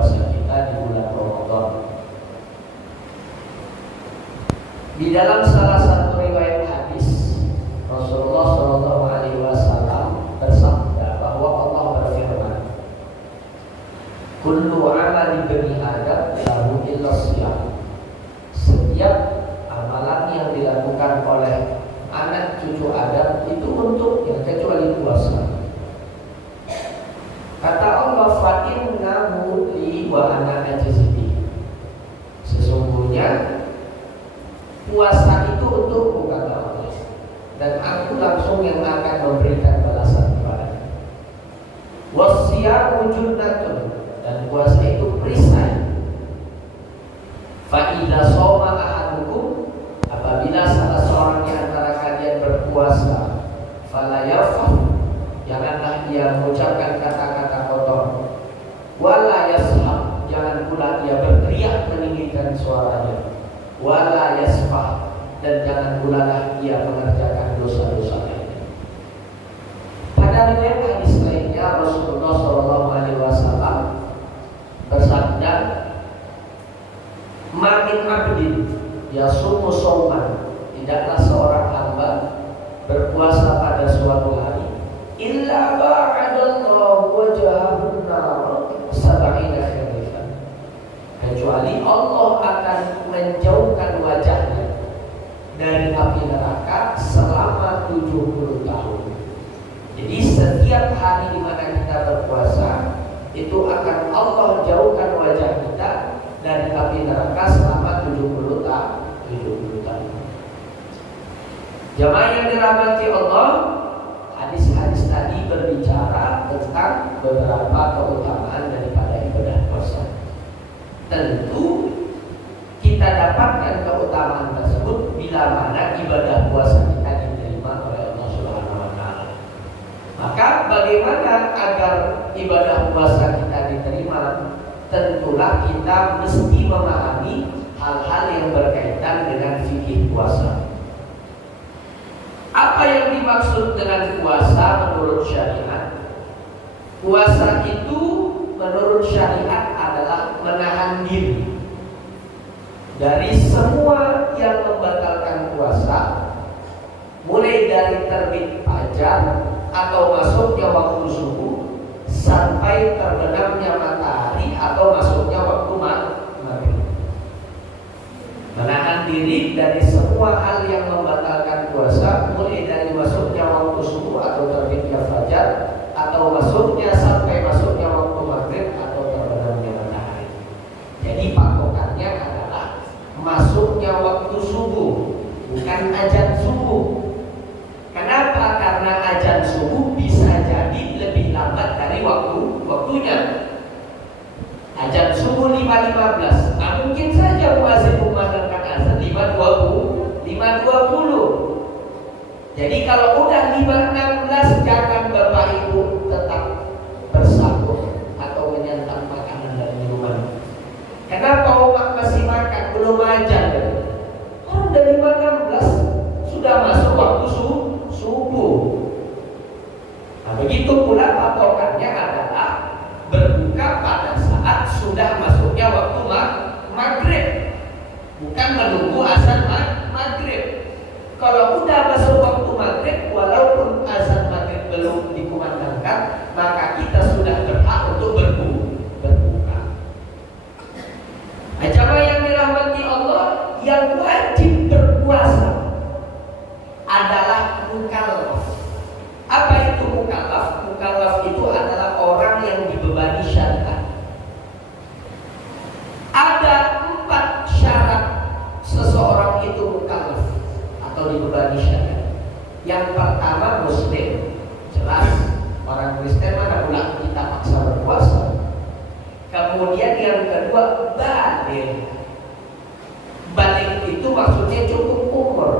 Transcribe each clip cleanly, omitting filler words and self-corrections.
puasa kita di bulan Ramadan. Di dalam salah satu riwayat hadis, Rasulullah SAW bersabda bahwa Allah berfirman, "Kullu amali bani Adam lahu illa shiyam." Setiap amalan yang dilakukan oleh anak cucu Adam itu untuknya kecuali puasa. Kata Allah, "Fa innahu li wa ana ajzihi." Sesungguhnya puasa itu untukku, kata Allah, dan aku langsung yang akan memberikan balasan kepadanya. Wasyiyamu junnatun, dan puasa itu perisai. Fa idza shoma ahadukum, apabila salah seorang di antara kalian berpuasa, fala yarfah, janganlah dia mengucapkan kata-kata kotor. Wala yashab, jangan pula dia berteriak meninggikan suaranya. Wala yasfah, dan jangan pula dia mengerjakan dosa-dosa lainnya. Pada riwayat hadis lainnya, Rasulullah SAW bersabda, "Ma min abdin yasumu shauman," tidaklah seorang hamba berpuasa pada suatu hari, "illa ba'adallahu wajhahu nar sab'ina kharifan," kecuali Allah akan menjauhkan wajahnya dari api neraka selama 70 tahun. Jadi setiap hari di mana kita berpuasa itu akan Allah jauhkan wajah kita dari api neraka selama 70 tahun. Jemaah yang dirahmati Allah, hadis-hadis tadi berbicara tentang beberapa keutamaan daripada ibadah puasa. Tentu kita dapatkan keutamaan tersebut bila mana ibadah puasa kita diterima oleh Allah Subhanahu wa taala. Maka bagaimana agar ibadah puasa kita diterima? Tentulah kita mesti memahami hal-hal yang berkaitan dengan fikih puasa. Apa yang dimaksud dengan puasa menurut syariat? Puasa itu menurut syariat adalah menahan diri dari semua yang membatalkan puasa, mulai dari terbit fajar atau masuknya waktu subuh sampai terbenamnya matahari atau masuknya waktu maghrib. Menahan diri dari semua hal yang membatalkan puasa, mulai dari masuknya waktu subuh atau terbitnya fajar, atau masuknya sampai masuknya waktu maghrib atau terbenamnya matahari. Jadi patokannya adalah masuknya waktu subuh, bukan azan subuh. Kenapa? Karena azan subuh bisa jadi lebih lambat dari waktunya. Azan subuh 5.15, nah mungkin saja muazin memandangkan azan 5.20. Jadi kalau udah 5.16, jangan Bapak Ibu tetap bersahur atau menyantap makanan dan minuman. Kenapa umat masih makan? Belum azan. Orang dari 5.16 sudah masuk waktu subuh. Nah begitu pula patokannya adalah berbuka pada saat sudah masuknya waktu maghrib, bukan menunggu azan maghrib. Kalau udah masuk waktu maghrib, walaupun azan maghrib belum dikumandangkan, maka kita sudah berhak untuk berbuka. Jamaah yang dirahmati Allah, yang wajib berpuasa adalah mukallaf. Apa itu mukallaf? Mukallaf itu adalah orang yang dibebani syariat. Ada 4 syarat seseorang itu mukallaf atau dibebani syariat. Yang pertama muslim, jelas orang Kristen mana pula kita paksa berpuasa. Kemudian yang kedua baligh. Baligh itu maksudnya cukup umur.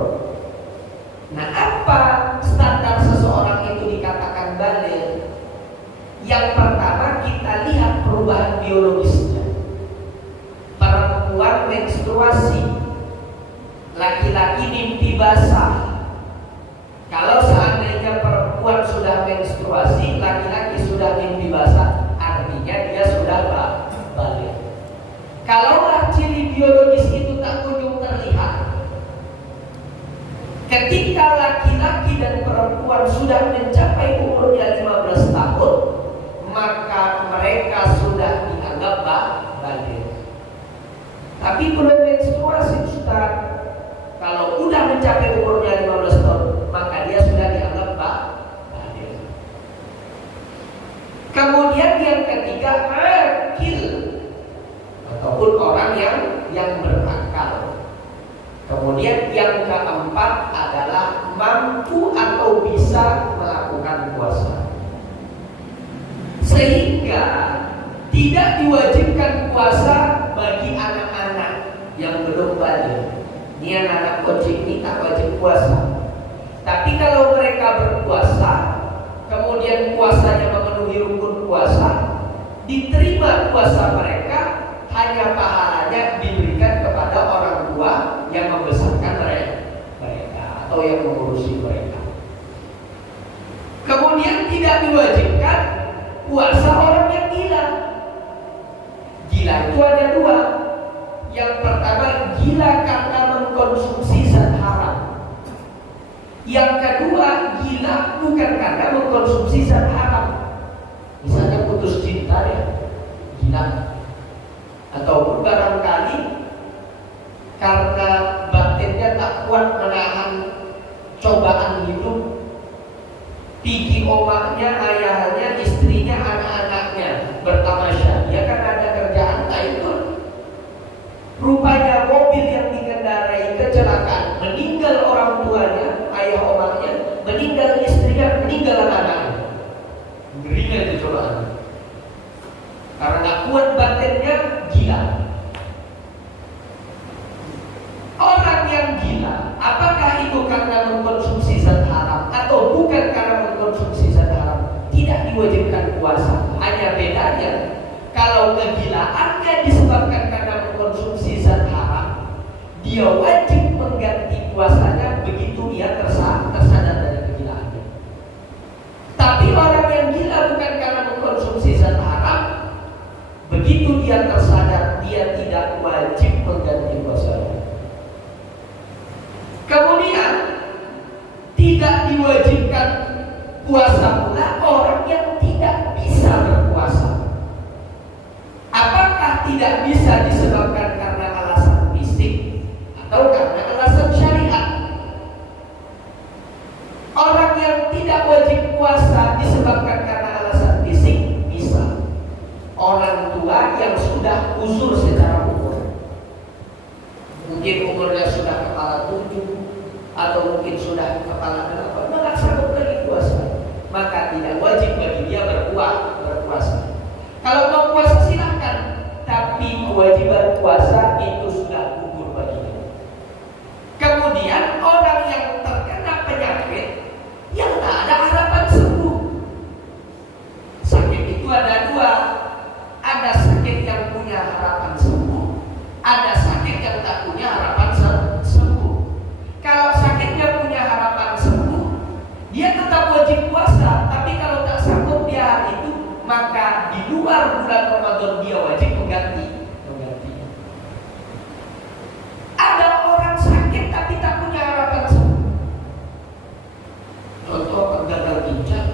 Nah, apa standar seseorang itu dikatakan baligh? Yang pertama kita lihat perubahan biologisnya. Perempuan menstruasi, laki-laki mimpi basah. Kalau seandainya perempuan sudah menstruasi, laki-laki sudah mimpi basah, artinya dia sudah balik. perempuan sudah mencapai umurnya 15 tahun, maka mereka sudah dianggap baligh. Tapi belum menstruasi, Ustaz. Kalau udah mencapai umurnya 15 tahun, maka dia sudah dianggap baligh. Kemudian yang ketiga, akil, ataupun orang yang berakal. Kemudian yang keempat adalah mampu atau bisa melakukan puasa. Sehingga tidak diwajibkan puasa bagi anak-anak yang belum baligh. Ini anak-anak kecil ini tak wajib puasa. Tapi kalau mereka berpuasa, kemudian puasanya memenuhi rukun puasa, diterima puasa mereka, hanya pahalanya diberikan kepada orang tua yang membesarkan mereka atau yang mengurusi mereka. Kemudian tidak diwajibkan puasa orang yang gila. Gila itu ada dua. Yang pertama, gila karena mengkonsumsi zat haram. Yang kedua, gila bukan karena mengkonsumsi zat haram. Misalnya putus cinta ya, gila. Ataupun barangkali karena batinnya tak kuat menahan cobaan hidup, pergi omaknya, ayahnya, istrinya, anak-anaknya bertamasya. Dia kan ada kerjaan tak ikut. Rupanya mobil yang dikendarai kecelakaan, meninggal orang tuanya, ayah omaknya, meninggal istrinya, meninggal anak-anaknya. Ngerinya itu cobaan. Karena gak kuat batinnya, gila. Orang yang gila, apakah itu karena mengkonsumsi zat haram atau bukan karena mengkonsumsi zat haram? Tidak diwajibkan puasa. Hanya bedanya, kalau kegilaannya disebabkan karena mengkonsumsi zat haram, dia wajib mengganti puasanya begitu dia tersadar dari kegilaannya. Tapi orang yang gila bukan karena mengkonsumsi zat haram, begitu dia tersadar, dia tidak wajib mengganti puasanya. Kemudian tidak diwajibkan puasa pula orang yang tidak bisa berpuasa. Apakah tidak bisa disebabkan karena alasan fisik atau karena alasan syariat? Orang yang tidak wajib puasa disebabkan karena alasan fisik bisa. Orang tua yang sudah uzur secara umur, mungkin umurnya sudah kepala 7 atau mungkin sudah kepala 8, maka sanggup lagi puasa, maka tidak wajib bagi dia berpuasa. Kalau mau puasa silahkan, tapi kewajiban puasa itu sudah gugur baginya. Kemudian orang yang terkena penyakit yang tak ada harapan sembuh. Sakit itu ada dua. Ada sakit yang punya harapan sembuh, ada sakit yang tak punya harapan sembuh. Kalau sakitnya punya harapan sembuh, dia tetap wajib puasa. Tapi kalau tak sanggup dia hari itu, maka di luar bulan Ramadan dia wajib mengganti. Ada orang sakit tapi tak punya harapan sembuh. Contoh gagal ginjal,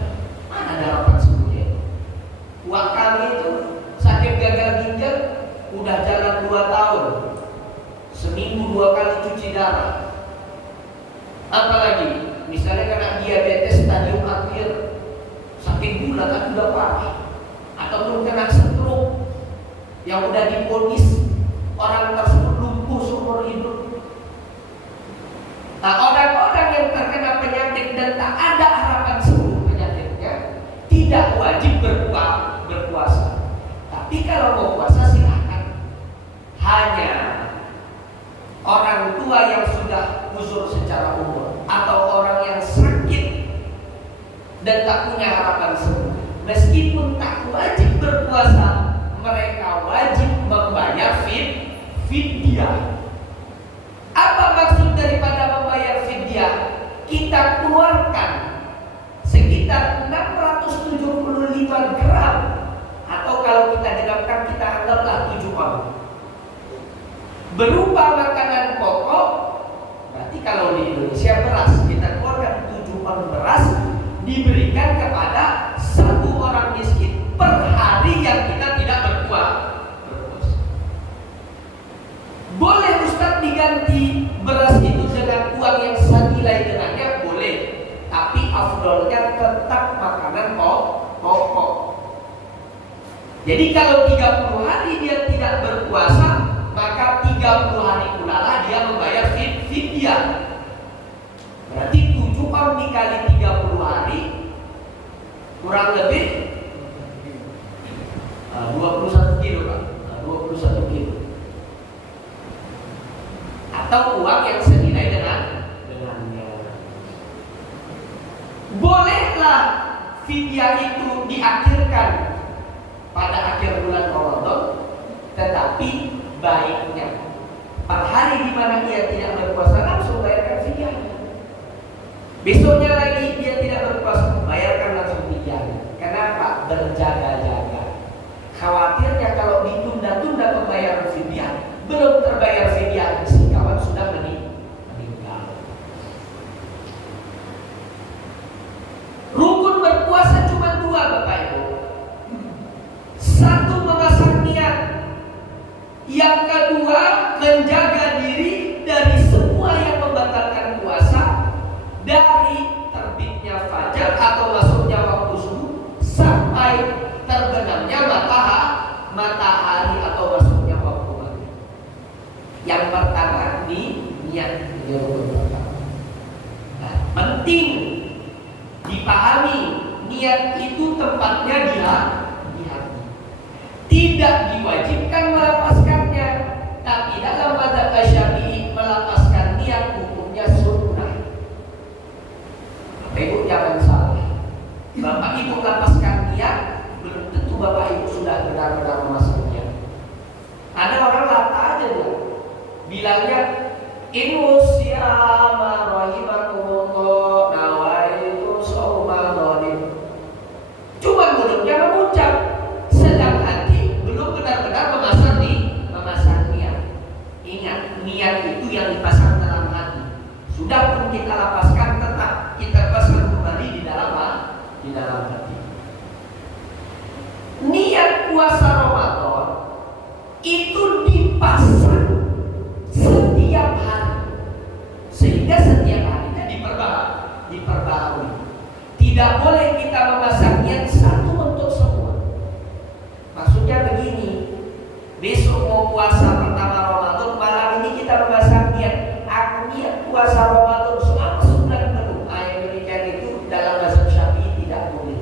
mana ada harapan sembuhnya? Uang kami itu sakit gagal ginjal udah jalan 2 tahun, seminggu 2 kali cuci darah. Apalagi misalnya kena diabetes stadium akhir, sakit gula kan udah parah, ataupun kena stroke yang udah divonis orang tersebut lumpuh seumur hidup. Nah, orang-orang yang terkena penyakit dan tak ada harapan sembuh penyakitnya tidak wajib berpuasa. Tapi kalau mau puasa silahkan. Hanya orang tua yang sudah uzur secara umur atau orang yang sakit dan tak punya harapan sembuh, meskipun tak wajib berpuasa, mereka wajib membayar fidyah. Apa maksud daripada membayar fidyah? Kita keluarkan sekitar 675 gram, atau kalau kita genapkan kita anggaplah 7 on, berupa makanan pokok. Berarti kalau di Indonesia beras, kita keluarkan 7 on beras diberikan kepada satu orang miskin per hari yang kita tidak berpuasa. Boleh Ustaz diganti beras itu dengan uang yang senilai dengannya? Boleh. Tapi afdolnya tetap makanan pokok. Jadi kalau 30 hari dia tidak berpuasa, maka 30 hari pula lah dia membayar fidyah. Berarti 7 pound dikali 30 hari kurang lebih 21 kilo Pak. 21 kilo. Atau uang yang senilai dengannya. Bolehlah fidyah itu diakhirkan pada akhir bulan Ramadan, tetapi baiknya per hari di mana dia tidak berpuasa langsung bayarkan fidyahnya. Besoknya lagi dia tidak berpuasa, bayarkan langsung fidyahnya. Kenapa? Berjaga-jaga. Khawatirnya kalau ditunda-tunda pembayaran fidyah, belum terbayar fidyah, si kawan sudah meninggal. Rukun berpuasa cuma 2 Bapak Ibu. Satu, memasang niat. Yang kedua, menjaga diri dari semua yang membatalkan puasa, dari terbitnya fajar atau masuknya waktu subuh sampai terbenamnya matahari atau masuknya waktu maghrib. Yang pertama niat. Nah, penting dipahami, niat itu tempatnya di hati. Tidak diwajibkan melepaskannya, tapi dalam mazhab Syafi'i melepaskan niat hukumnya sunnah. Bapak Ibu jangan salah. Bapak Ibu melepaskan niat, belum tentu Bapak Ibu sudah benar-benar memasang niat. Ada orang lata aja tuh, bilangnya Inusiyama rahimakumullah nawaitu shauma dhalim. Cuma mulutnya mengucap, sedang hati belum benar-benar memasang niat. Ingat, niat itu yang dipasang dalam hati. Sudah pun kita lepaskan, tetap kita pasang kembali di dalam hati. Niat puasa Ramadan itu dipasang setiap hari, sehingga setiap harinya diperbaharui. Tidak boleh kita memasang niat satu untuk semua. Maksudnya begini, besok mau puasa pertama Ramadan, malam ini kita memasang niat, aku niat puasa Ramadan selama 9 penuh. Yang demikian itu dalam mazhab Syafi'i tidak boleh.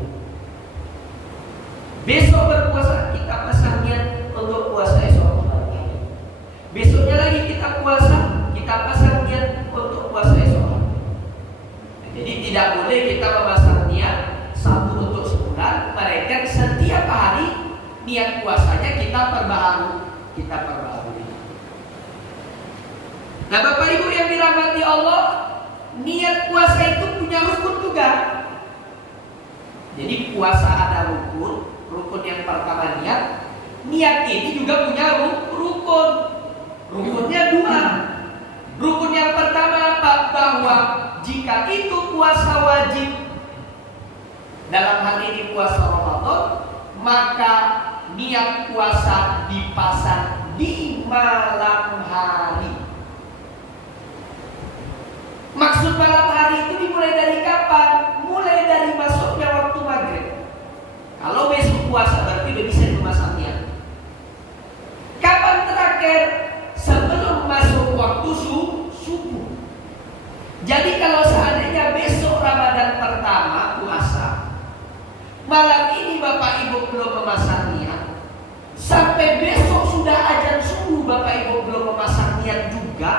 Besok berpuasa kita pasang niat untuk puasa esok hari. Besoknya lagi kita puasa, kita pasang niat untuk puasa esok hari. Jadi tidak boleh kita memasang niat satu untuk sebulan, melainkan setiap hari niat puasanya kita perbaharui. Nah Bapak Ibu yang dirahmati Allah, niat puasa itu punya rukun juga. Jadi puasa ada rukun yang pertama niat. Niat ini juga punya rukun. Rukunnya 2. Rukun yang pertama apa? Bahwa jika itu puasa wajib, dalam hal ini puasa Ramadan, maka niat puasa dipasang di malam hari. Maksud malam hari itu dimulai dari kapan? Mulai dari masuknya waktu maghrib. Kalau besok puasa berarti udah bisa dimasang niat. Kapan terakhir? Sebelum masuk waktu subuh. Jadi kalau seandainya besok Ramadan pertama puasa, malam ini Bapak Ibu belum memasang niat, sampai besok sudah azan subuh Bapak Ibu belum memasang niat juga,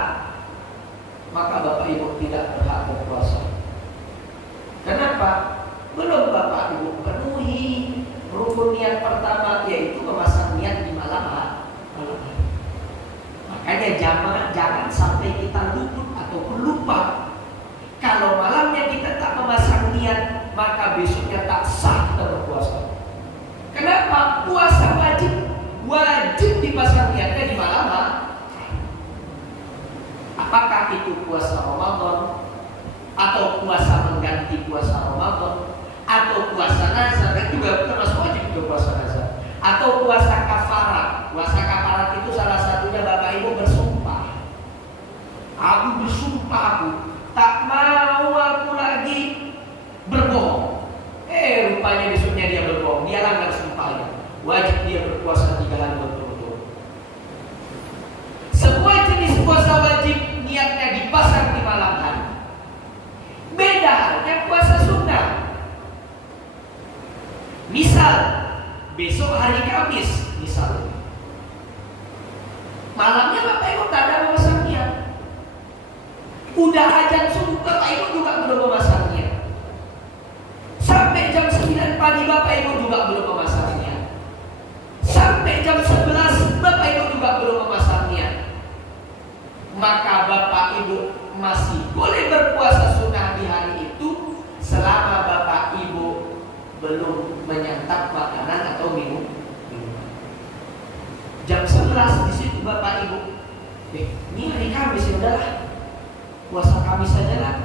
maka Bapak Ibu tidak berhak berpuasa. Kenapa? Belum Bapak Ibu penuhi rukun niat pertama, yaitu memasang niat di malam hari. Makanya jangan sampai kita luput ataupun lupa. Kalau malamnya kita tak memasang niat, maka besoknya tak sah kita berpuasa. Kenapa? Puasa wajib dipasang niatnya di malam hari. Apakah itu puasa Ramadan atau puasa mengganti puasa Ramadan? juga termasuk wajib untuk puasa nazar. Atau puasa kafarat. Puasa kafarat itu salah satunya Bapak Ibu bersumpah. Aku bersumpah aku tak mau aku lagi berbohong. Rupanya besoknya dia berbohong. Dia langgar sumpahnya. Wajib dia berpuasa 3 hari berturut-turut. Semua jenis puasa wajib niatnya dipasang di malam hari. Beda halnya puasa sunnah. Misal besok hari Kamis, misalnya malamnya Bapak Ibu tak ada memasang niat. Udah azan subuh Bapak Ibu juga belum memasang niat. Sampai jam 9 pagi Bapak Ibu juga belum memasang niat. Sampai jam 11 Bapak Ibu juga belum memasang niat. Maka Bapak Ibu masih boleh berpuasa sunnah di hari itu selama Bapak Ibu belum menyantap makanan atau minum. Jam 11 di situ Bapak Ibu, ini hari Kamis, ya udahlah puasa Kamis saja lah.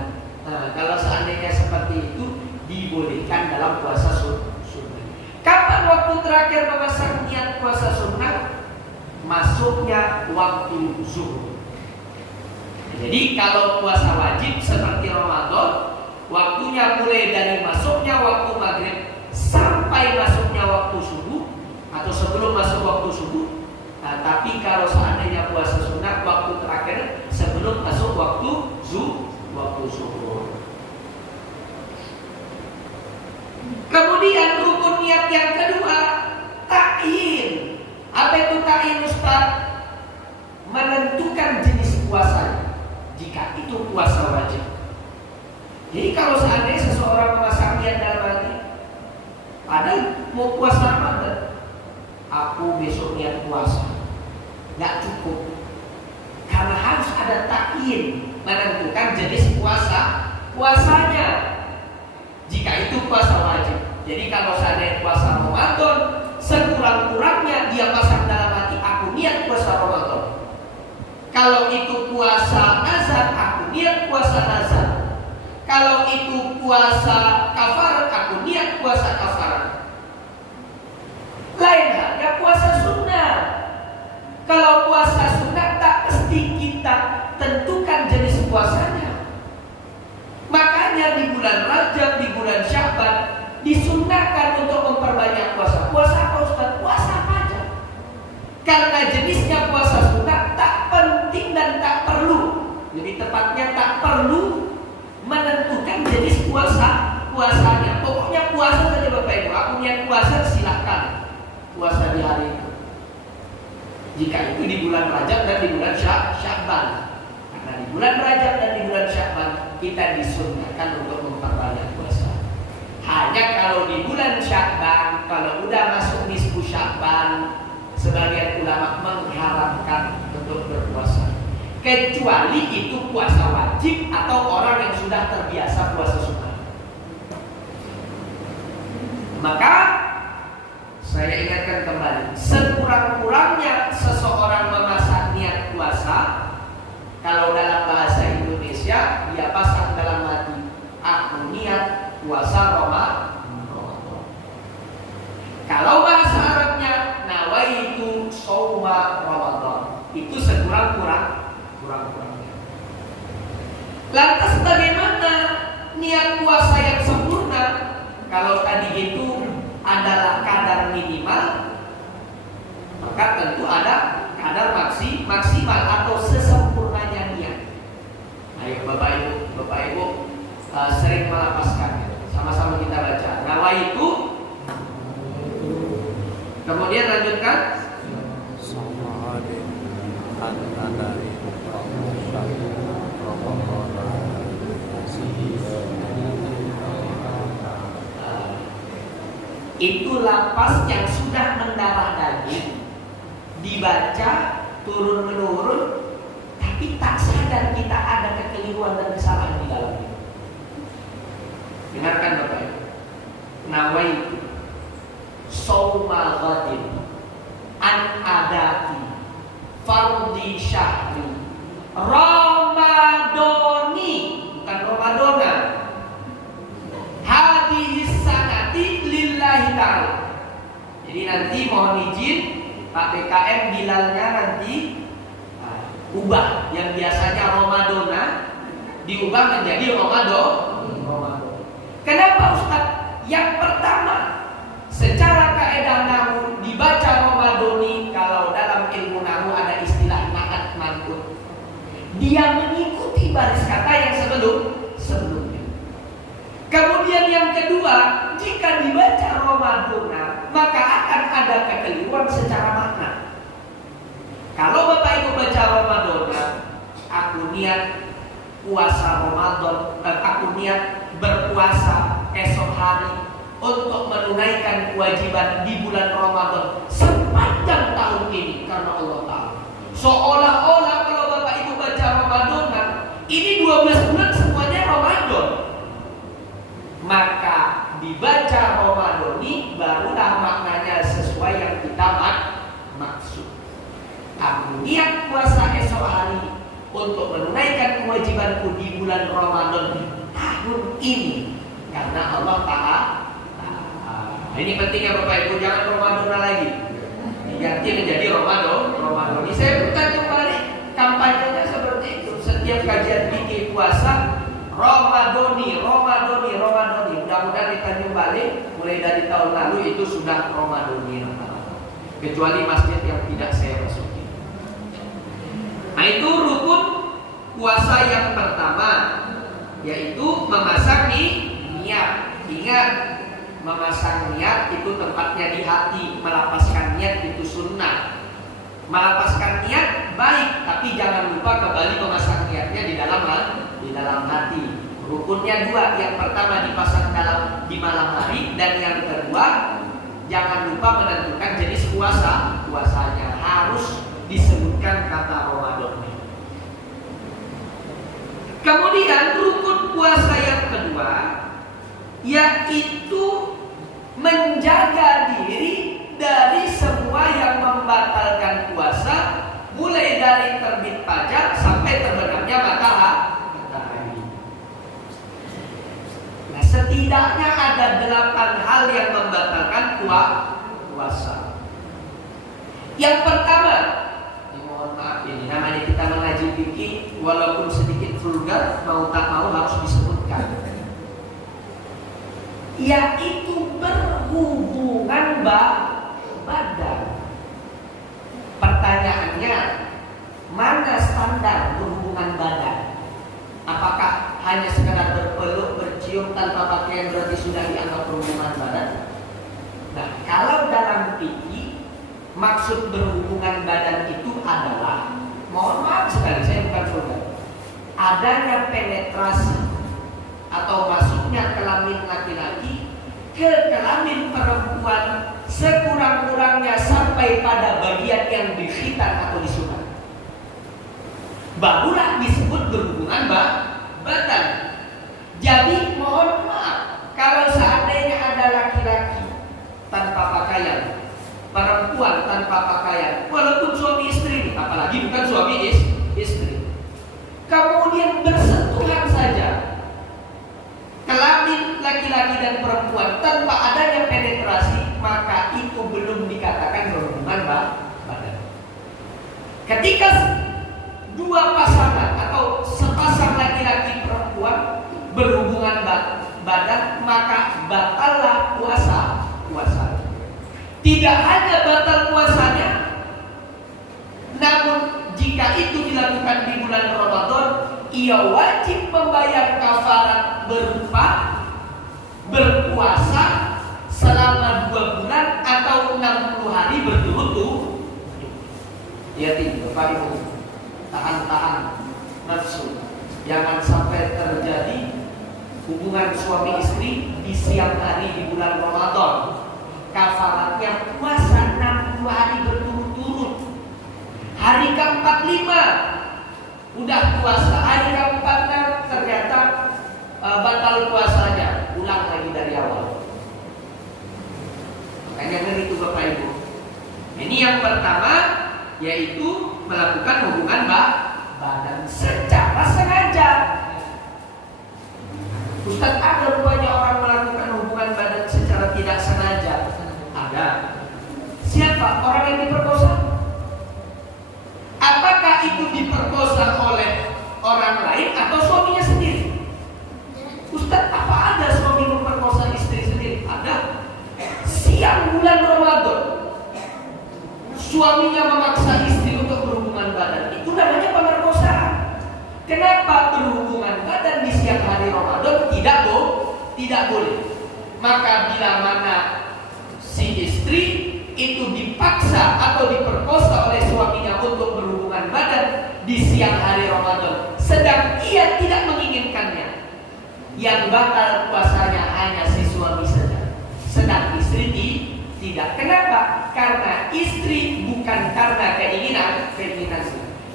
Nah, kalau seandainya seperti itu dibolehkan dalam puasa sunnah. Kapan waktu terakhir memasang niat puasa sunnah? Masuknya waktu zuhur. Jadi kalau puasa wajib seperti Ramadan, waktunya mulai dari masuknya waktu maghrib sampai masuknya waktu subuh atau sebelum masuk waktu subuh. Nah, tapi kalau seandainya puasa sunnah, waktu terakhir sebelum masuk waktu zuhur. Kemudian rukun niat yang kedua, ta'yin. Apa itu ta'yin, Ustaz? Menentukan jenis puasa. Jika itu puasa wajib. Jadi kalau seandainya seseorang memasang niat dalam hati, padahal mau puasa Ramadan, aku besok niat puasa, nggak cukup, karena harus ada ta'yin, menentukan jenis puasanya. Jika itu puasa wajib. Jadi kalau seandainya puasa Ramadan, sekurang-kurangnya dia pasang dalam hati, aku niat puasa Ramadan. Kalau itu puasa nazar, aku niat puasa nazar. Kalau itu puasa kafarat, aku niat puasa kafarat. Lain halnya puasa sunnah. Kalau puasa sunnah tak mesti kita tentukan jenis puasanya. Makanya di bulan Rajab, di bulan Sya'ban disunnahkan untuk memperbanyak puasa. Puasa apa, Ustaz? Puasa apa aja. Karena jenisnya puasa sunnah tak penting dan tak perlu. Lebih tepatnya tak perlu menentukan jenis puasanya. Pokoknya puasa saja Bapak Ibu. Aku niat puasa, silakan puasa di hari itu. Jika itu di bulan Rajab dan di bulan Sya'ban. Karena di bulan Rajab dan di bulan Sya'ban kita disunnahkan untuk memperbanyak puasa. Hanya kalau di bulan Sya'ban, kalau udah masuk nisfu Sya'ban, sebagian ulama mengharamkan untuk berpuasa. Kecuali itu puasa wajib atau orang yang sudah terbiasa puasa sunnah. Maka saya ingatkan kembali, sekurang-kurangnya seseorang memasang niat puasa, kalau dalam bahasa Indonesia dia pasang dalam hati, aku niat puasa Ramadan. Kalau bahasa Arabnya nawaitu shauma Ramadan, itu sekurang-kurangnya. Lantas bagaimana niat puasa yang sempurna? Kalau tadi itu adalah kadar minimal, maka tentu ada kadar maksimal atau sesempurnanya niat. Ayo Bapak Ibu sering melapaskan. Sama-sama kita baca. Nawaitu. Kemudian lanjutkan. Itu lapas yang sudah mendarah daging, dibaca turun-menurun, tapi tak sadar kita ada kekeliruan dan kesalahan di dalamnya. Dengarkan Bapak Ibu. Nawaitu shauma ghadin an adati fardhi syahri Ramadoni, bukan Ramadona, hadhihi sanati lillahi ta'ala Pak BKM Bilalnya nanti ubah yang biasanya Ramadona diubah menjadi Ramadan. Kenapa Ustaz? Yang pertama, secara kaidah nahwu dibaca Ramadoni. Kalau dalam ilmu nahwu ada istilah na'at man'ut. Dia mengikuti baris kata yang sebelumnya. Kemudian yang kedua, jika dibaca Ramadona, maka akan ada kekeliruan secara makna. Kalau Bapak Ibu baca Ramadona, aku niat puasa Ramadan, aku niat berpuasa esok hari untuk menunaikan kewajiban di bulan Ramadan sepanjang tahun ini karena Allah Ta'ala. Seolah-olah kalau Bapak Ibu baca Ramadona, ini 12 bulan semuanya Ramadan. Maka dibaca Ramadoni barulah maknanya sesuai yang kita maksud. Aku niat puasa esok hari untuk menunaikan kewajibanku di bulan Ramadan tahun ini karena Allah Ta'ala. Ini pentingnya Bapak Ibu, jangan Ramadona lagi, diganti menjadi Ramadan. Ini saya putar kembali kampanyenya seperti itu. Setiap kajian fikih puasa Ramadoni. Mudah-mudahan di Tanjung Balai mulai dari tahun lalu itu sudah Ramadoni, kecuali masjid yang tidak saya masuki. Nah, itu rukun puasa yang pertama, yaitu memasang niat. Ingat, memasang niat itu tempatnya di hati. Melapaskan niat itu sunnah. Melapaskan niat baik, tapi jangan lupa kembali memasang niatnya di dalam hati. Rukunnya dua, yang pertama dipasang di malam hari, dan yang kedua jangan lupa menentukan jenis puasanya. Harus disebutkan kata Ramadan. Kemudian rukun puasa yang kedua, yaitu menjaga diri dari semua yang membatalkan puasa, mulai dari terbit fajar sampai terbenamnya matahari. Nah, setidaknya ada 8 hal yang membatalkan puasa. Yang pertama, mohon maaf, ini namanya kita mengaji fikih, walaupun sedikit vulgar, mau tak mau harus disebutkan, yaitu berhubungan badan. Pertanyaannya, mana standar berhubungan badan? Apakah hanya sekedar berpeluk, bercium tanpa pakaian berarti sudah dianggap berhubungan badan? Nah, kalau dalam fikih maksud berhubungan badan itu adalah, mohon maaf sekali, saya bukan vulgar, adanya penetrasi atau masuknya kelamin laki-laki ke kelamin perempuan sekurang-kurangnya sampai pada bagian yang dikhitan atau disunat, barulah disebut berhubungan badan. Jadi mohon maaf, kalau seandainya ada laki-laki tanpa pakaian, perempuan tanpa pakaian, walaupun suami istri, apalagi bukan suami istri, kemudian bersentuhan saja kelamin laki-laki dan perempuan tanpa adanya penetrasi, maka itu belum dikatakan berhubungan badan. Ketika dua pasangan atau sepasang laki-laki perempuan berhubungan badan, maka batallah puasa. Tidak hanya batal puasanya, namun jika itu dilakukan di bulan Ramadan, ia wajib membayar kafarat berupa berpuasa selama 2 bulan atau 60 hari berturut-turut. Hati-hati Bapak Ibu, tahan nafsu, jangan sampai terjadi hubungan suami istri di siang hari di bulan Ramadan. Kafaratnya puasa 60 hari berturut-turut. Hari ke-45 udah puasa, hari ke-46 ternyata batal puasanya, ulang lagi dari awal. Makanya ngeri itu Bapak Ibu. Ini yang pertama, yaitu melakukan hubungan badan secara sengaja. Ustaz, ada rupanya orang melakukan hubungan badan secara tidak sengaja. Ada. Siapa? Orang yang diperkosa? apakah itu diperkosa oleh orang lain atau suaminya sendiri? Ustaz, apa ada suami memperkosa istri sendiri? Ada. Siang bulan Ramadan, suaminya memaksa istri untuk berhubungan badan. Itu namanya pemerkosaan. Kenapa berhubungan badan di siang hari Ramadan tidak boleh? Maka bila mana si istri itu dipaksa atau diperkosa oleh suaminya untuk berhubungan badan di siang hari Ramadan, sedang ia tidak menginginkannya, yang batal puasanya hanya si suami saja, sedang istri tidak. Kenapa? Karena istri bukan karena keinginan sih.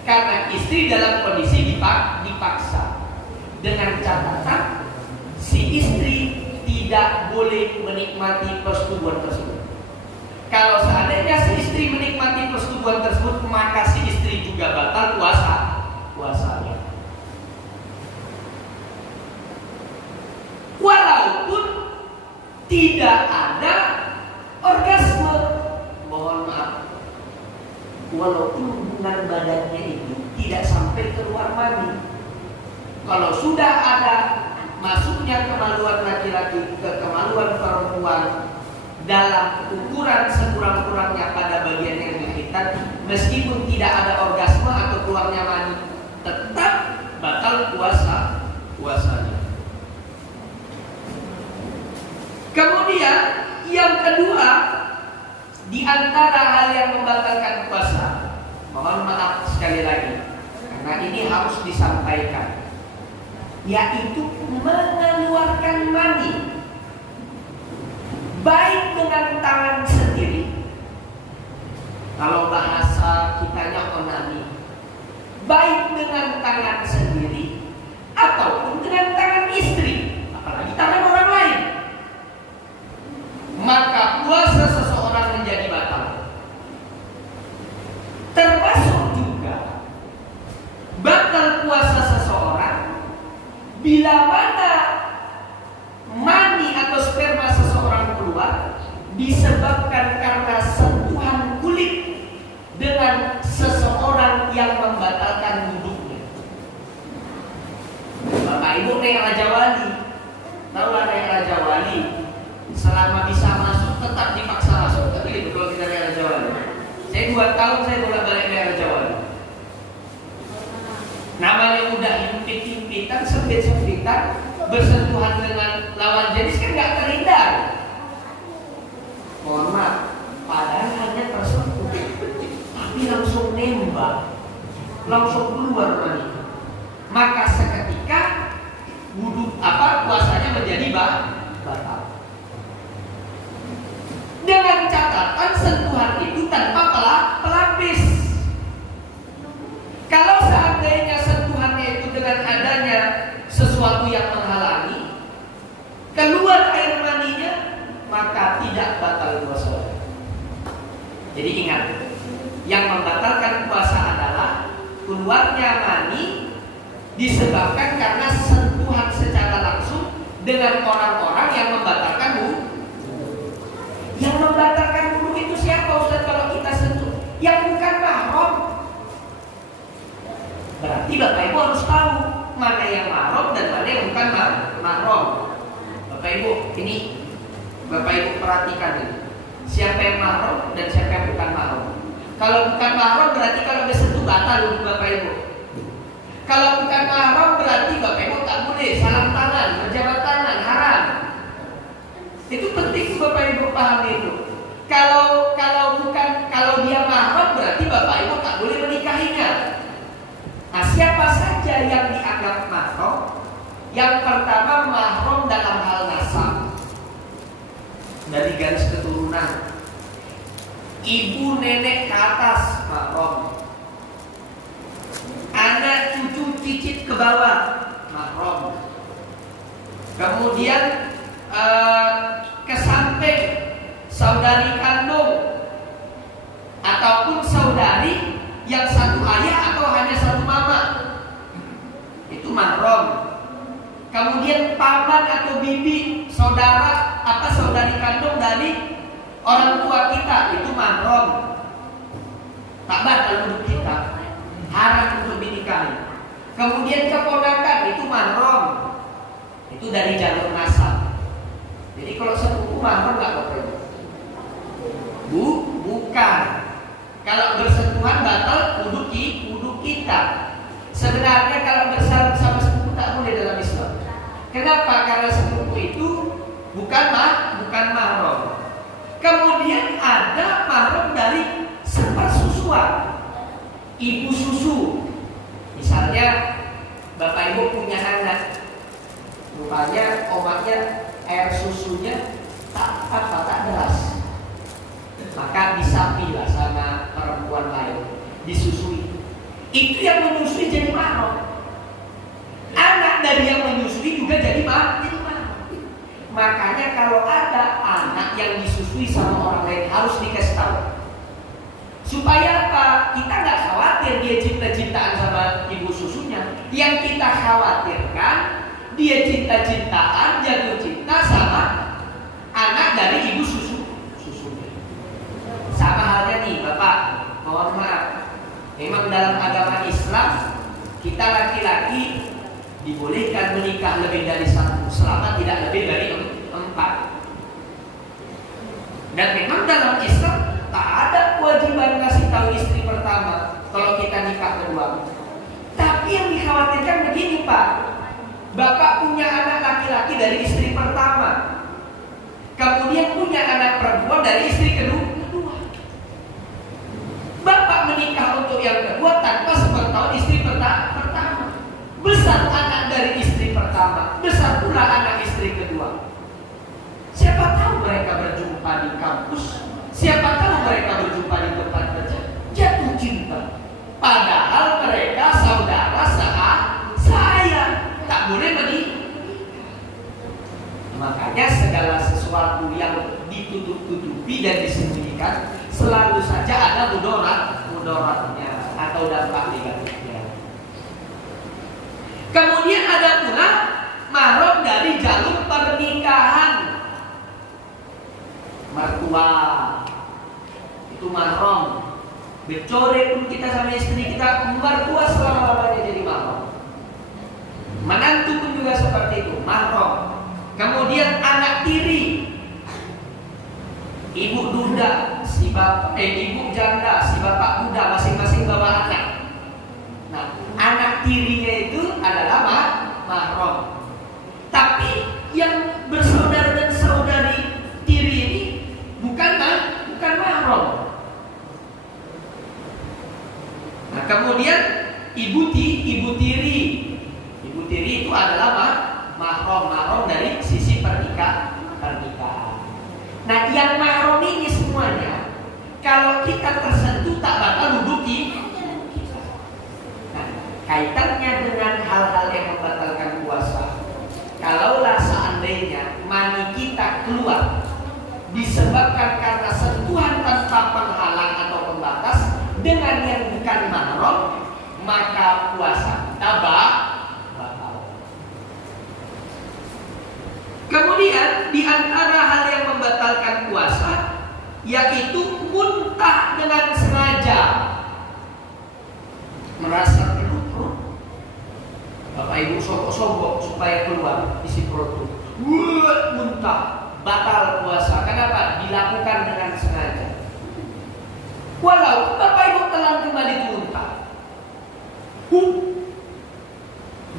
Karena istri dalam kondisi dipaksa. Dengan catatan si istri tidak boleh menikmati persetubuhan tersebut. Kalau seandainya si istri menikmati persetubuhan tersebut, maka si istri juga batal puasanya. Walaupun tidak ada orgasme, mohon maaf, walaupun hubungan badannya itu tidak sampai keluar mani, kalau sudah ada masuknya kemaluan laki-laki ke kemaluan perempuan dalam ukuran sekurang-kurangnya pada bagian yang berkaitan, meskipun tidak ada orgasme atau keluarnya mani, tetap batal puasanya. Kemudian yang kedua, di antara hal yang membatalkan puasa, mohon maaf sekali lagi, karena ini harus disampaikan, yaitu mengeluarkan mani, baik dengan tangan sendiri, kalau bahasa kitanya onani, baik dengan tangan sendiri ataupun dengan tangan istri, apalagi tangan orang lain, maka puasa seseorang menjadi batal. Termasuk juga batal puasa seseorang bila mana mani atau sperma seseorang keluar disebabkan karena sentuhan kulit dengan seseorang yang membatalkan wudhunya. Bapak Ibu naik Raja Wali, tahulah naik Raja Wali, selama bisa masuk tetap dipaksa masuk. Tapi kalau kita naik Raja Wali, saya 2 tahun saya bolak-balik naik Raja Wali. Namanya udah himpit-himpitan, sempit-sempitan, bersentuhan dengan lawan jenis kan nggak terhindar. Mohon maaf, padahal hanya tersentuh, tapi langsung nembak, langsung keluar mani. Maka seketika puasanya menjadi batal. Dengan catatan sentuhan itu tanpa pelapis. Kalau seandainya sentuhannya itu dengan adanya sesuatu yang menghalangi keluar air maninya, maka tidak batal puasa. Jadi ingat, yang membatalkan puasa adalah keluarnya mani disebabkan karena sentuhan secara langsung dengan orang-orang yang membatalkan wudhu. Yang membatalkan wudhu itu siapa Ustaz kalau kita sentuh? Yang bukan mahram. Berarti Bapak Ibu harus tahu mana yang mahram dan mana yang bukan mahram. Bapak Ibu, ini Bapak Ibu perhatikan ini. Siapa yang mahram dan siapa yang bukan mahram. Kalau bukan mahram berarti kalau bersentuh batal wudhu Bapak Ibu. Kalau bukan mahram berarti Bapak Ibu tak boleh salam tangan, berjabat tangan, haram. Itu penting Bapak Ibu paham itu. Kalau dia mahram berarti Bapak Ibu tak boleh menikahinya. Nah, siapa saja yang dianggap mahram? Yang pertama mahram dalam hal nasab, dari garis keturunan, ibu nenek ke atas mahram, anak cucu cicit ke bawah mahram. Kemudian ke samping saudari kandung ataupun saudari yang satu ayah atau hanya satu mama, itu mahram. Kemudian paman atau bibi, saudara atau saudari kandung dari orang tua kita, itu mahram. Tak batal untuk kita. Haram dinikahi. Kemudian keponakan itu mahram, itu dari jalur nasab. Jadi kalau sepupu mahram nggak boleh. Bukan. Kalau bersentuhan batal kudu kita. Sebenarnya kalau bersama sama sepupu tak boleh dalam Islam. Kenapa? Karena sepupu itu bukan mahram. Kemudian ada mahram dari sepersusuan, ibu susu. Misalnya bapak ibu punya anak, rupanya omaknya air susunya tak deras, maka disapilah sama perempuan lain, disusui. Itu yang menyusui jadi mahram. Anak dari yang menyusui juga jadi mahram. Makanya kalau ada anak yang disusui sama orang lain harus dikasih tahu. Supaya apa? Kita nggak khawatir dia cinta-cintaan sama ibu susunya. Yang kita khawatirkan dia cinta-cintaan, jatuh cinta sama anak dari ibu susunya. Sama halnya nih Bapak, mohon maaf. Memang dalam agama Islam kita laki-laki dibolehkan menikah lebih dari satu selama tidak lebih dari 4. Dan memang dalam Islam tak ada kewajiban kasih tahu istri pertama kalau kita nikah kedua. Tapi yang dikhawatirkan begini Pak, Bapak punya anak laki-laki dari istri pertama, kemudian punya anak perempuan dari istri kedua. Bapak menikah untuk yang kedua tanpa sepengetahuan istri pertama. Besar anak dari istri pertama, besar pula anak istri kedua. Siapa tahu mereka berjumpa di kampus, siapa tahu mereka berjumpa di tempat kerja, jatuh cinta. Padahal mereka saudara saya, tak boleh menikah. Makanya segala sesuatu yang ditutup-tutupi dan disembunyikan selalu saja ada mudaratnya atau dampak negatifnya. Kemudian ada pula mahram dari jalur pernikahan. Mertua itu mahram. Becore pun kita sama istri kita, mertua selama-lamanya jadi mahram. Menantu pun juga seperti itu, mahram. Kemudian anak tiri, ibu duda, ibu janda, si bapak duda, masing-masing bawa anak. Nah, anak tirinya itu adalah mahram. Tapi yang bersaudara dan saudari tiri ini bukan mahram. Nah, kemudian ibu tiri itu adalah mahram dari sisi pernikahan. Nah, yang mahram ini semuanya kalau kita tersentuh tak bakal duduk kita. Nah, kaitannya dengan hal-hal yang membatalkan puasa. Kalaulah seandainya mani kita keluar disebabkan karena sentuhan tanpa penghalang atau pembatas dengan yang bukan mahram, maka puasa kita batal. Kemudian di antara hal yang membatalkan puasa yaitu muntah dengan sengaja. Merasa perut, Bapak Ibu sogok supaya keluar isi perut, muntah, batal puasa. Kenapa? Dilakukan dengan sengaja. Walau Bapak Ibu telan kembali muntah,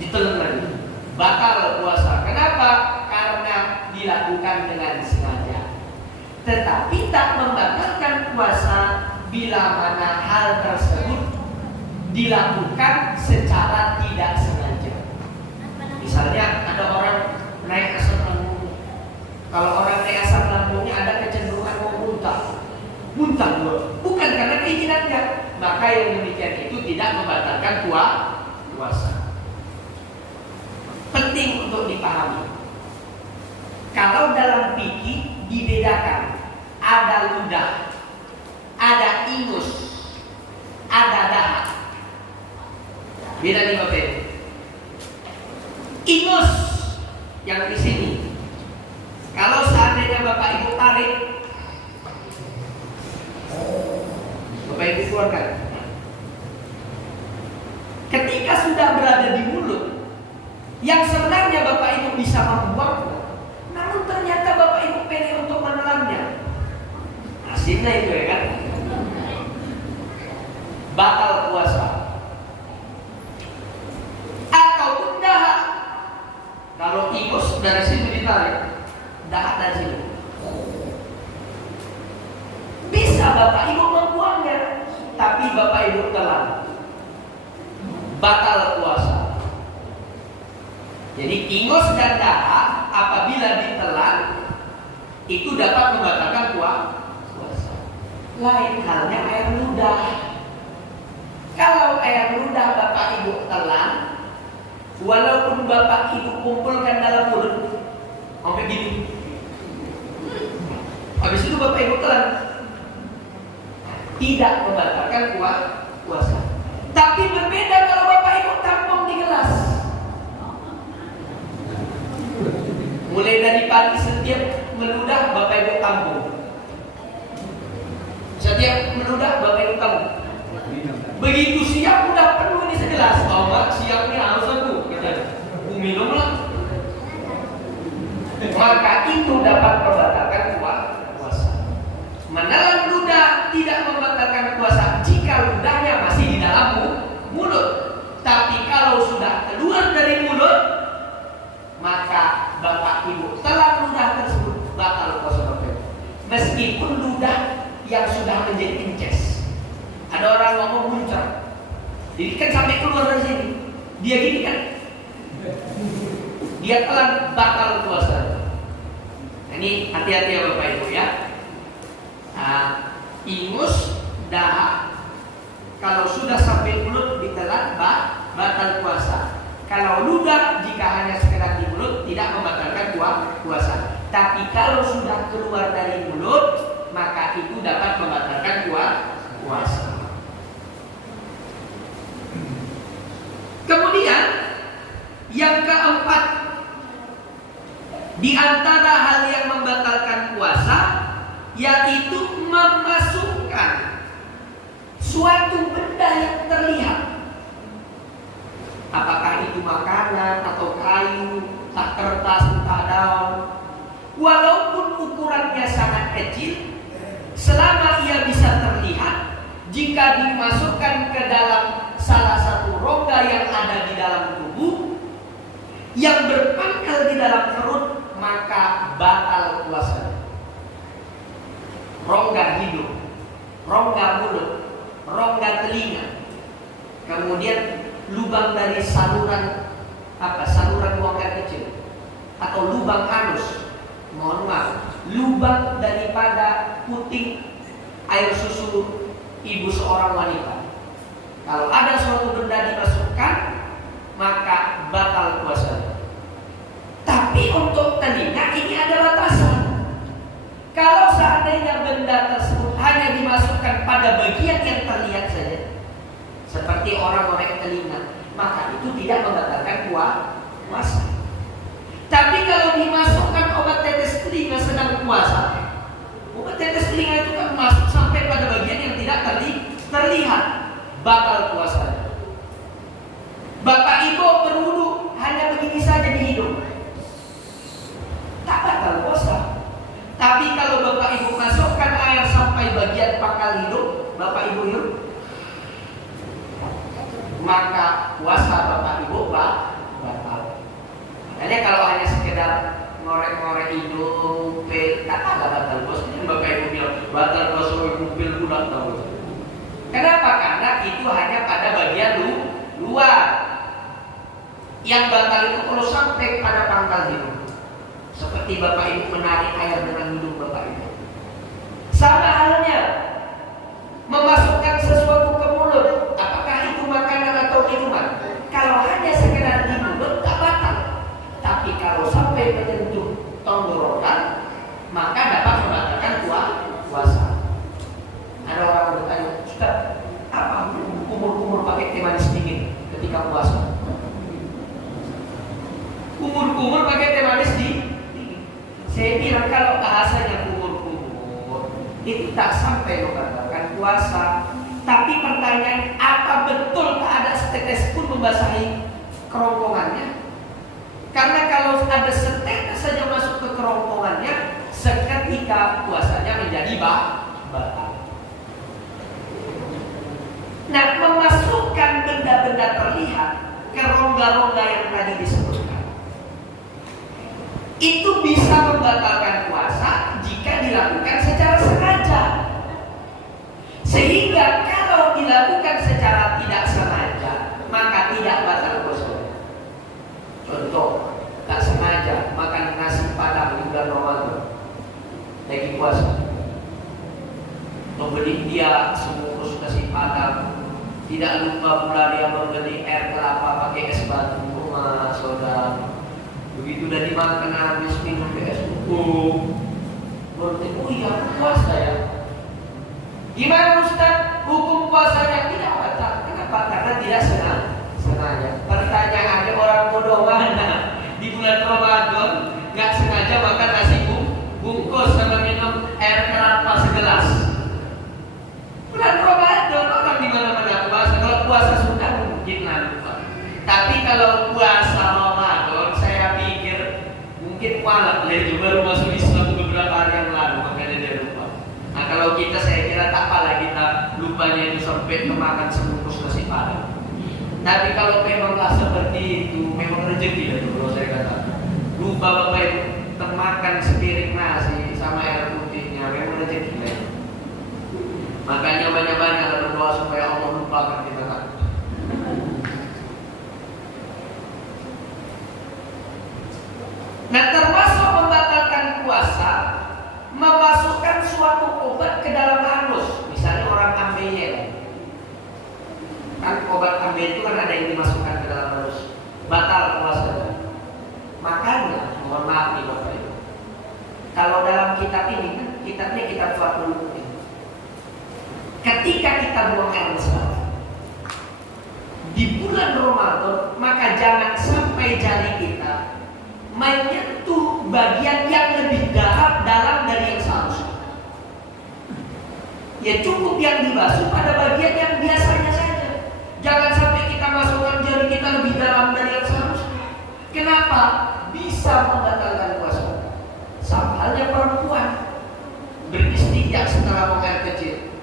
ditelan lagi, batal puasa. Kenapa? Karena dilakukan dengan sengaja. Tetapi tak membatalkan puasa bila mana hal tersebut dilakukan secara tidak sengaja. Misalnya ada orang naik asam lambung. Kalau orang naik asam lambungnya ada kecenderungan mau muntah bukan karena keinginannya, maka yang demikian itu tidak membatalkan puasa. Penting untuk dipahami. Kalau dalam fikih dibedakan, ada ludah, ada ingus, ada dahak. Beda nih Bapak. Ingus yang di sini, kalau seandainya Bapak Ibu tarik, Bapak Ibu keluarkan. Ketika yang sebenarnya Bapak Ibu bisa membuang, namun ternyata Bapak Ibu pengen untuk menelannya. Asiknya itu ya kan? Batal puasa. Ataupun dahak. Kalau ingus dari situ ditarik, dahak dari situ. Bisa Bapak Ibu membuangnya, tapi Bapak Ibu telan, batal puasa. Jadi ingus dan dahak apabila ditelan itu dapat membatalkan puasa. Lain halnya air ludah. Kalau air ludah Bapak Ibu telan, walaupun Bapak Ibu kumpulkan dalam mulut sampai gini, habis itu Bapak Ibu telan, tidak membatalkan puasa. Tapi berbeda kalau Bapak Ibu tampung di gelas. Mulai dari pagi setiap meludah Bapak Ibu tampung. Setiap meludah Bapak Ibu tampung. Begitu siang udah penuh ini segelas. Oh Mbak, siang ini haus aku. Minumlah. Maka itu dapat membatalkan puasa. Menelan ludah tidak membatalkan puasa jika ludahnya masih di dalam mulut. Tapi kalau sudah keluar dari mulut, maka Bapak Ibu telan ludah tersebut, batal puasa Bapak Ibu. Meskipun ludah yang sudah menjadi ences. Ada orang ngomong muncrat, jadi kan sampai keluar dari sini, dia gini kan, dia telan, batal puasa. Ini hati-hati ya Bapak Ibu ya. Ingus, dahak, kalau sudah sampai mulut ditelan, batal puasa. Kalau ludah jika hanya sekedar di mulut tidak membatalkan puasa. Tapi kalau sudah keluar dari mulut, maka itu dapat membatalkan puasa. Kemudian yang keempat, di antara hal yang membatalkan puasa yaitu memasukkan suatu benda yang terlihat. Apakah itu makanan atau kayu, entah kertas, entah daun. Walaupun ukurannya sangat kecil, selama ia bisa terlihat, jika dimasukkan ke dalam salah satu rongga yang ada di dalam tubuh, yang berpangkal di dalam perut, maka batal puasa. Rongga hidung, rongga mulut, rongga telinga, kemudian lubang dari saluran buang air kecil, atau lubang anus, mohon maaf, lubang daripada puting air susu ibu seorang wanita. Kalau ada suatu benda dimasukkan, maka batal puasa. Tapi untuk telinga ini ada batasan. Kalau seandainya benda tersebut hanya dimasukkan pada bagian yang terlihat saja, seperti orang ngorek telinga, maka itu tidak membatalkan puasa. Tapi kalau dimasukkan obat tetes telinga sedang puasa, obat tetes telinga itu kan masuk sampai pada bagian yang tidak terlihat, batal puasa. Bapak Ibu berwudu hanya begini saja di hidung, tak batal puasa. Tapi kalau Bapak Ibu masukkan air sampai bagian pangkal hidung, Bapak Ibu hirup, maka puasa Bapak Ibu batal. Makanya kalau hanya sekedar ngorek-ngorek hidung, kata batal puasa. Bapak Ibu bilang batal puasa pil udah tahu. Kenapa? Karena itu hanya pada bagian luar. Yang batal itu kalau sampai pada pangkal hidung, seperti Bapak Ibu menarik air dengan hidung Bapak Ibu. Sama halnya memasukkan sesuatu ke mulut, apakah itu makanan atau minuman. Kalau hanya sekedar di mulut tak batal. Tapi kalau sampai menyentuh tenggorokan, maka dapat membatalkan puasa. Ada orang bertanya, Ustaz, apa kumur-kumur pakai teh manis dingin ketika puasa? Kumur-kumur pakai teh manis dingin. Saya bilang kalau bahasanya kumur-kumur itu tak sampai membatalkan puasa. Tapi pertanyaan, apa betul tak ada setetes pun membasahi kerongkongannya? Karena kalau ada setetes saja masuk ke kerongkongannya, seketika puasanya menjadi batal. Nah, memasukkan benda-benda terlihat ke rongga-rongga yang tadi disebutkan, itu bisa membatalkan puasa jika dilakukan secara sengaja. Sehingga kalau dilakukan secara tidak sengaja, maka tidak batal puasa. Contoh, tak sengaja makan nasi padang di bulan Ramadan lagi puasa, membeli dia sebungkus nasi padang, tidak lupa pula dia membeli air kelapa pakai es batu. Saudara, begitu udah dimakan habis minum es berarti oh iya puasa ya. Gimana Ustaz? Hukum puasanya tidak batal. Kenapa? Karena tidak sengaja. Pertanyaannya, orang bodoh mana di bulan Ramadan nggak sengaja makan nasi bungkus sama minum air kelapa segelas. Bulan Ramadan orang di mana-mana puasa. Kalau puasa sudah mungkin lupa. Tapi kalau puasa Ramadan, saya pikir mungkin malah dia baru masuk Islam beberapa hari yang lalu, makanya dia lupa. Nah, kalau kita, saya kira tak apalah kita lupanya itu sampai kemakan sebungkus nasi padang. Tapi kalau memanglah seperti itu, memang rezeki itu kalau saya katakan. Lupa Bapak Ibu termakan sepiring nasi sama air putihnya, memang rezeki lah. Makanya banyak-banyak berdoa supaya Allah lupakan kita kan. Nah, termasuk membatalkan puasa, memasukkan suatu obat ke dalam anus. Misalnya orang ambeien, kan obat ambeien itu kan ada yang dimasukkan ke dalam anus, batal puasa. Makanya, mohon maaf nih Bapak Ibu, kalau dalam kitab ini, kitabnya kitab Fathul Mu'in, ketika kita buang air besar di bulan Ramadan, maka jangan sampai jari kita menyentuh bagian yang lebih dalam dari yang seharusnya. Ya cukup yang dibasuh pada bagian yang biasanya saja. Jangan sampai kita masukkan jari kita lebih dalam dari yang seharusnya. Kenapa? Bisa membatalkan puasa. Sama halnya perempuan beristinja setelah buang air kecil,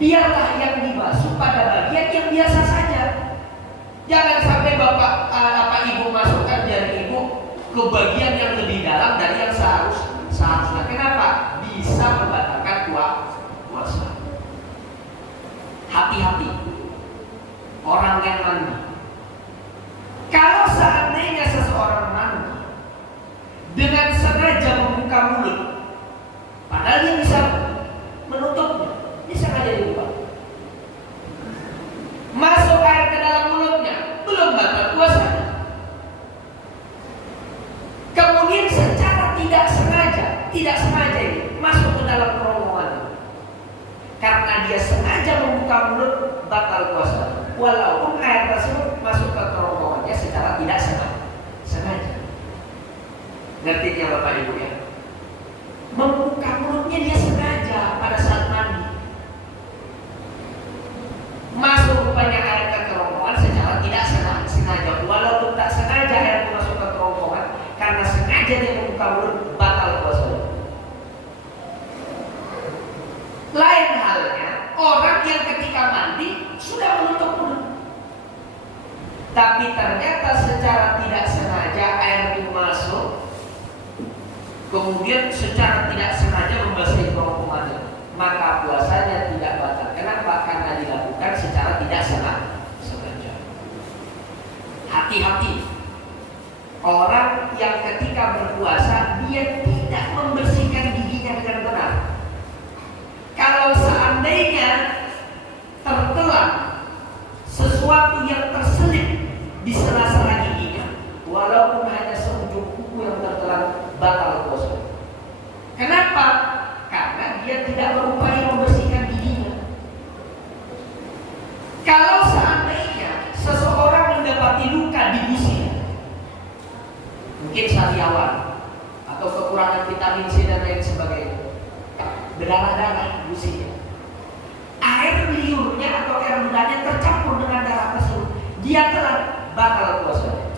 biarlah yang dibasuh pada bagian yang biasa saja. Jangan sampai bapak ibu masukkan jari ibu ke bagian yang lebih dalam dari yang seharusnya. Kenapa? Bisa membatalkan puasa. Hati-hati orang yang mandi. Kalau seandainya seseorang mandi dengan sengaja membuka mulut, padahal dia bisa menutupnya, dia sengaja dibuka, masuk air ke dalam mulutnya, belum batal puasanya. Kemudian secara tidak sengaja ini masuk ke dalam kerongkongan, karena dia sengaja membuka mulut, batal puasa. Walaupun air tersebut masuk ke kerongkongannya secara tidak sengaja. Ngertinya Bapak Ibu ya? Membuka mulutnya dia sengaja pada saat mandi, masuk rupanya air ke kerongkongan secara tidak sengaja. Walaupun tak sengaja air masuk ke kerongkongan, karena sengaja dia membuka mulut, batal puasanya. Lain halnya orang yang ketika mandi sudah menutup mulut, tapi ternyata secara tidak sengaja air itu masuk, kemudian secara tidak sengaja membasahi kerongkongannya, maka puasanya tidak batal. Kenapa? Karena dilakukan secara tidak sengaja. Hati-hati orang yang ketika berpuasa dia tidak membersihkan giginya dengan benar. Kalau seandainya tertelan sesuatu yang terselip di sela-sela giginya, walaupun hanya seujung kuku yang tertelan, batal puasa. Kenapa? Karena dia tidak berupaya membersihkan giginya. Kalau seandainya seseorang mendapati luka di gusinya, mungkin sariawan atau kekurangan vitamin C dan lain sebagainya, berdarah-darah gusinya, air liurnya atau air ludahnya tercampur dengan darah tersebut, dia telah batal puasanya.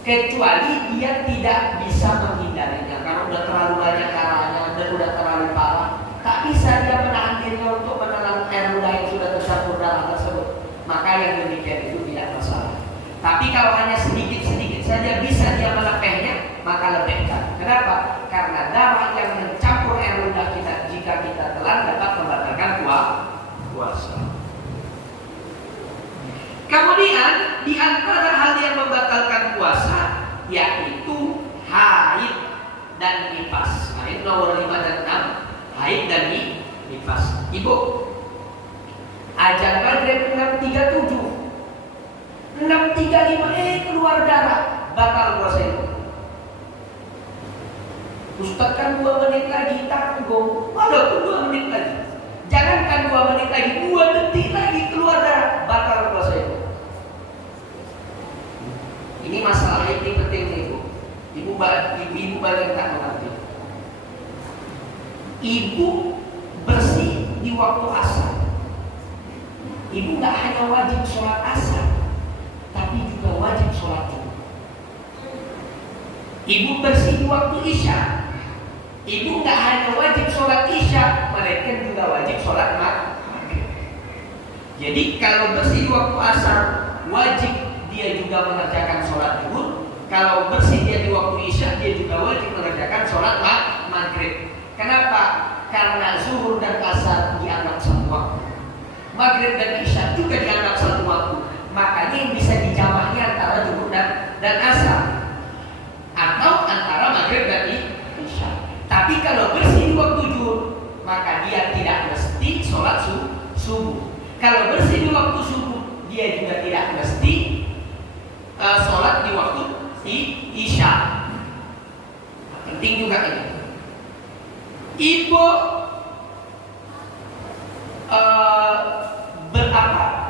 kecuali dia tidak bisa menghindarinya karena udah terlalu banyak darahnya dan udah terlalu parah. Tak bisa dia menahan dirinya untuk menelan air ludah yang sudah tercampur darah tersebut. Maka yang demikian itu tidak masalah. Tapi kalau hanya sedikit-sedikit saja bisa dia melepehnya, maka lepehkan. Kenapa? Karena darah yang mencampur air ludah kita jika kita telan dapat membatalkan puasa. Kemudian di antara hal yang membatalkan puasa yaitu haid dan nifas. Haid nomor 5 dan 6. Haid dan nifas. Ibu, azan maghrib 6.37. 6.35 keluar darah, batal puasa itu. Ustaz kan 2 menit lagi tanggung. Walaupun 2 menit lagi, jangankan 2 menit lagi, 2 detik lagi keluar darah, batal puasa itu. Ini masalah ini penting nih ibu. Ibu banyak tak mengerti. Ibu bersih di waktu asar. Ibu nggak hanya wajib sholat asar, tapi juga wajib sholat Jumat. Ibu bersih di waktu isya. Ibu nggak hanya wajib sholat isya, mereka juga wajib sholat maghrib. Jadi kalau bersih di waktu asar, wajib dia juga mengerjakan sholat zuhur. Kalau bersih dia di waktu isya, dia juga wajib mengerjakan sholat maghrib. Kenapa? Karena zuhur dan asar dianggap satu waktu. Maghrib dan isya juga dianggap satu waktu. Makanya yang bisa dijamaknya antara zuhur dan asar, atau antara maghrib dan isya. Tapi kalau bersih di waktu zuhur, maka dia tidak mesti sholat subuh. Kalau bersih di waktu subuh, dia juga tidak mesti sholat di waktu isya. Penting juga ini. Ibu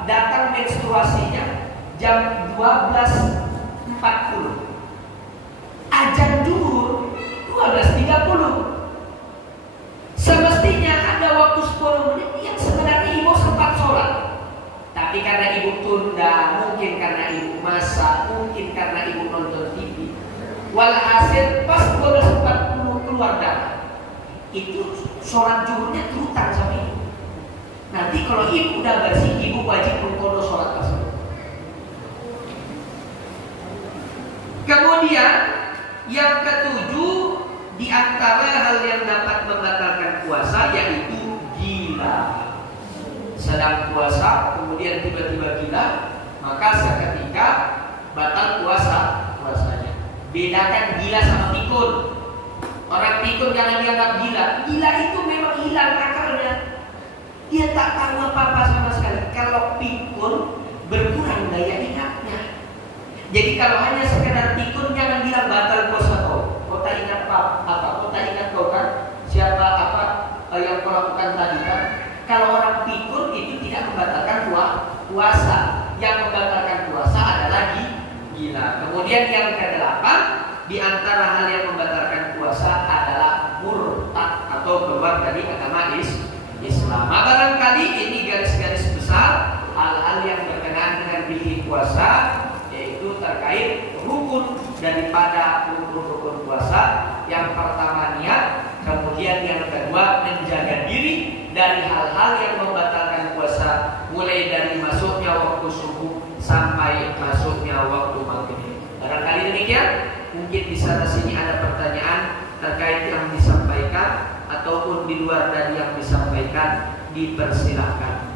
datang menstruasinya jam 12.40. Azan zuhur 12.30. Semestinya ada waktu 10 menit yang sebenarnya ibu sempat sholat. Tapi karena ibu tunda, mungkin karena ibu masak, mungkin karena ibu nonton TV. Walhasil pas 12.40 keluar darah, itu sholat zuhurnya terutang sama ibu. Nanti kalau ibu udah bersih, ibu wajib mengkodo sholat tersebut. Kemudian yang ketujuh, di antara hal yang dapat membatalkan puasa yaitu gila. Sedang puasa kemudian tiba-tiba gila, maka seketika batal puasanya. Bedakan gila sama pikun. Orang pikun jangan dianggap gila. Gila itu memang hilang akalnya. Dia tak tahu apa-apa sama sekali. Kalau pikun berkurang daya ingatnya. Jadi kalau hanya sekedar pikun, jangan bilang batal puasa kau. Kau tak ingat apa? Kau tak ingat kau kan? Siapa apa yang kau lakukan tadi kan? Kalau orang pikun itu tidak membatalkan puasa. Yang membatalkan puasa adalah gila. Kemudian yang ke-8, di antara hal yang membatalkan puasa adalah murtad atau keluar dari agama Islam. Barangkali ini garis-garis besar hal-hal yang berkenaan dengan bikin puasa, yaitu terkait rukun daripada rukun puasa. Yang pertama niat, kemudian yang kedua menjaga diri dari hal-hal yang membatalkan puasa, mulai dari masuknya waktu subuh sampai masuknya waktu maghrib. Barangkali demikian. Mungkin di sana sini ada pertanyaan terkait yang disampaikan ataupun di luar dari yang disampaikan, dipersilahkan.